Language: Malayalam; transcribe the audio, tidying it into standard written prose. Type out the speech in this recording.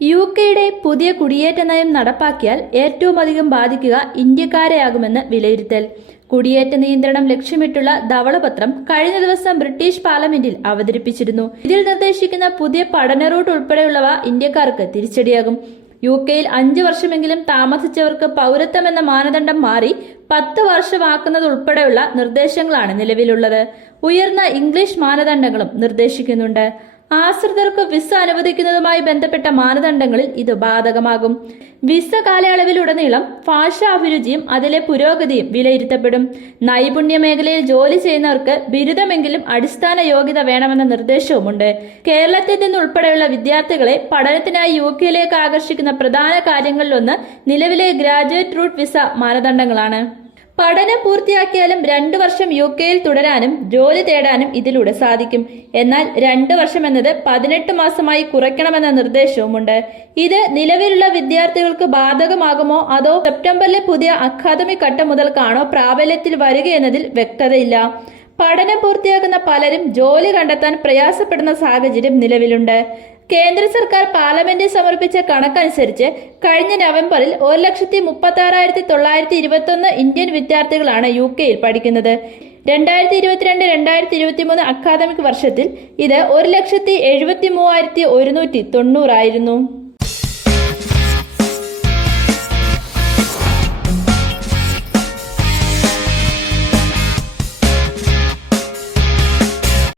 യുകെയുടെ പുതിയ കുടിയേറ്റ നയം നടപ്പാക്കിയാൽ ഏറ്റവും അധികം ബാധിക്കുക ഇന്ത്യക്കാരെയാകുമെന്ന് വിലയിരുത്തൽ. കുടിയേറ്റ നിയന്ത്രണം ലക്ഷ്യമിട്ടുള്ള ധവളപത്രം കഴിഞ്ഞ ദിവസം ബ്രിട്ടീഷ് പാർലമെന്റിൽ അവതരിപ്പിച്ചിരുന്നു. ഇതിൽ നിർദ്ദേശിക്കുന്ന പുതിയ പഠന റൂട്ട് ഉൾപ്പെടെയുള്ളവ ഇന്ത്യക്കാർക്ക് തിരിച്ചടിയാകും. യുകെയിൽ 5 വർഷമെങ്കിലും താമസിച്ചവർക്ക് പൗരത്വം എന്ന മാനദണ്ഡം മാറി 10 വർഷമാക്കുന്നതുൾപ്പെടെയുള്ള നിർദ്ദേശങ്ങളാണ് നിലവിലുള്ളത്. ഉയർന്ന ഇംഗ്ലീഷ് മാനദണ്ഡങ്ങളും നിർദ്ദേശിക്കുന്നുണ്ട്. ആശ്രിതർക്ക് വിസ അനുവദിക്കുന്നതുമായി ബന്ധപ്പെട്ട മാനദണ്ഡങ്ങളിൽ ഇത് ബാധകമാകും. വിസ കാലയളവിലുടനീളം ഭാഷാ അഭിരുചിയും അതിലെ പുരോഗതിയും വിലയിരുത്തപ്പെടും. നൈപുണ്യ മേഖലയിൽ ജോലി ചെയ്യുന്നവർക്ക് ബിരുദമെങ്കിലും അടിസ്ഥാന യോഗ്യത വേണമെന്ന നിർദ്ദേശവുമുണ്ട്. കേരളത്തിൽ നിന്നുൾപ്പെടെയുള്ള വിദ്യാർത്ഥികളെ പഠനത്തിനായി യുകെയിലേക്ക് ആകർഷിക്കുന്ന പ്രധാന കാര്യങ്ങളിലൊന്ന് നിലവിലെ ഗ്രാജുവേറ്റ് റൂട്ട് വിസ മാനദണ്ഡങ്ങളാണ്. പഠനം പൂർത്തിയാക്കിയാലും 2 വർഷം യുകെയിൽ തുടരാനും ജോലി തേടാനും ഇതിലൂടെ സാധിക്കും. എന്നാൽ 2 വർഷം എന്നത് 18 മാസമായി കുറയ്ക്കണമെന്ന നിർദ്ദേശവുമുണ്ട്. ഇത് നിലവിലുള്ള വിദ്യാർത്ഥികൾക്ക് ബാധകമാകുമോ അതോ സെപ്റ്റംബറിലെ പുതിയ അക്കാദമിക് ഘട്ടം മുതൽക്കാണോ പ്രാബല്യത്തിൽ വരികയെന്നതിൽ വ്യക്തതയില്ല. പഠനം പൂർത്തിയാക്കുന്ന പലരും ജോലി കണ്ടെത്താൻ പ്രയാസപ്പെടുന്ന സാഹചര്യം നിലവിലുണ്ട്. കേന്ദ്ര സർക്കാർ പാർലമെന്റിൽ സമർപ്പിച്ച കണക്കനുസരിച്ച് കഴിഞ്ഞ നവംബറിൽ 1,36,921 ഇന്ത്യൻ വിദ്യാർത്ഥികളാണ് യുകെയിൽ പഠിക്കുന്നത്. 2022-2023 അക്കാദമിക് വർഷത്തിൽ ഇത് 1,73,190 ആയിരുന്നു.